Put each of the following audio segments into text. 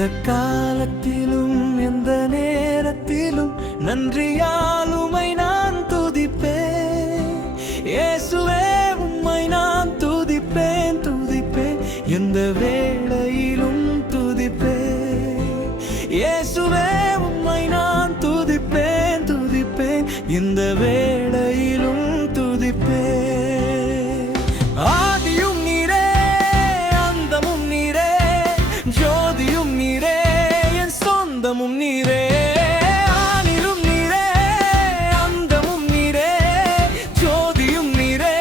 எந்த காலத்திலும் எந்த நேரத்திலும் நன்றியால் உம்மை நான் துதிப்பேன். இயேசுவே உம்மை நான் துதிப்பேன் துதிப்பேன், எந்த வேளையிலும் துதிப்பேன். இயேசுவே உம்மை நான் துதிப்பேன் துதிப்பேன், எந்த வேளையிலும் துதிப்பேன். ஆதியும் நீரே அந்தமும் நீரே, ஜோதியும் நீரே என் சொந்தமும் நீரே. ஆனிலும் நீரே அந்தமும் நீரே, ஜோதியும் நீரே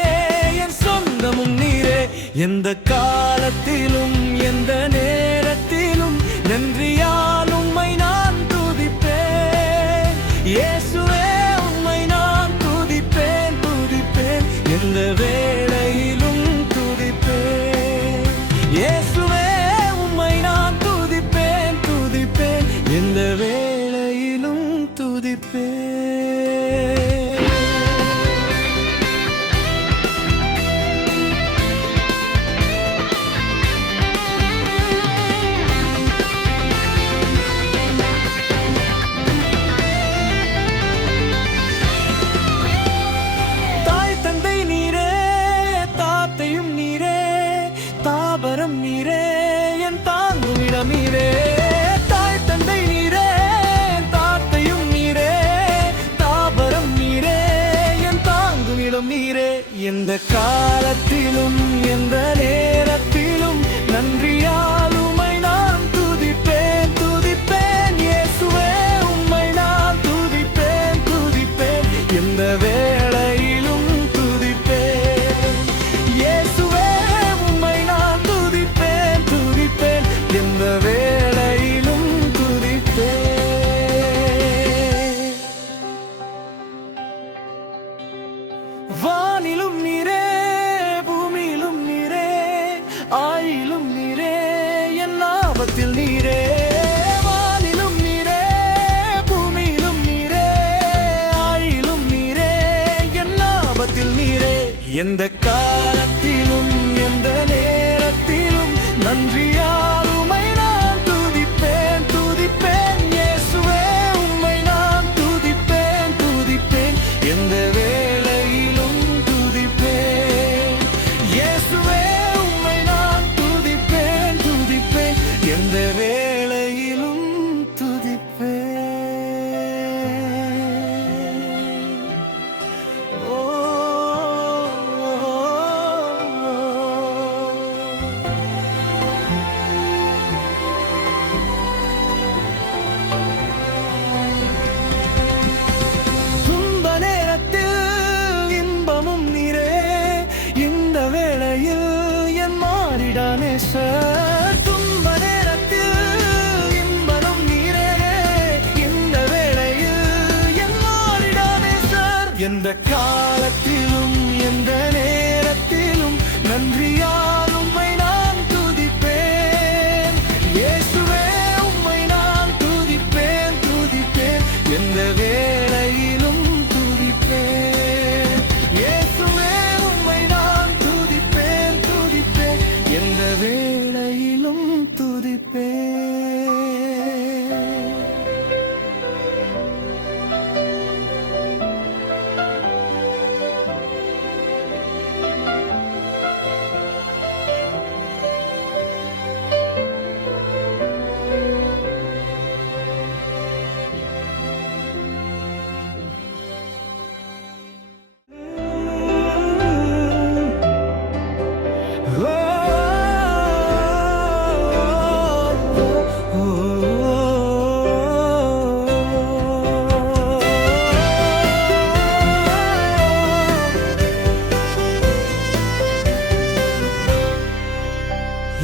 என் சொந்தமும் நீரே. எந்த காலத்திலும் எந்த நேரத்திலும் நன்றியால் உம்மை நான் துதிப்பேன். இயேசுவே உம்மை நான் துதிப்பேன் துதிப்பேன், எந்த வேளையிலும் துதிப்பேன். இயேசுவே உம்மை நான் துதிப்பேன் துதிப்பேன், எந்த வேளையிலும் துதிப்பேன். தாபரம் நீரே என் தாங்குமிடம் நீரே. தாய் தந்தை நீரே தாத்தையும் நீரே, தாபரம் நீரே என் தாங்குமிடம் நீரே. எந்த காலத்திலும் எந்த நேரத்திலும் நன்றியால் உம்மை நான் துதிப்பேன் துதிப்பேன். இயேசுவே உம்மை நான் துதிப்பேன் துதிப்பேன், எந்த வேளையிலும் துதிப்பேன். இயேசுவே எந்த வேளையிலும் துதிப்பேன். வானிலும் நீரே பூமியிலும் நீரே, ஆயிலும் நீரே என் ஆபத்தில் நீரே. வானிலும் நீரே பூமியிலும் நீரே, ஆயிலும் நீரே என் ஆபத்தில் நீரே. எந்த காலத்திலும் எந்த நேரத்திலும் நன்றியால் உம்மை நான் துதிப்பேன் துதிப்பேன். இயேசுவே உம்மை நான் துதிப்பேன் துதிப்பேன், எந்த வேளையிலும் துதிப்பேன். இயேசுவே உம்மை நான் துதிப்பேன் துதிப்பேன், எந்த வேளையிலும் துதிப்பேன். துன்ப நேரத்தில் இன்பனும் நீரே, இந்த வேளையில் என் மாறிடானே சார். எந்த காலத்திலும் எந்த நேரத்திலும் நன்றியால் உம்மை நான் துதிப்பேன். இயேசுவே உம்மை நான் துதிப்பேன் துதிப்பேன், எந்த வேளையிலும் துதிப்பேன். இயேசுவே உம்மை நான் துதிப்பேன் துதிப்பேன், எந்த வேளையிலும் துதிப்பேன்.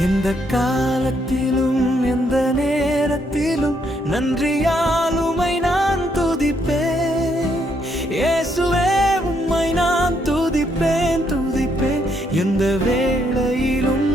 எந்த காலத்திலும் எந்த நேரத்திலும் நன்றியால் உம்மை நான் துதிப்பேன். இயேசுவே உம்மை நான் துதிப்பேன் துதிப்பேன், எந்த வேளையிலும்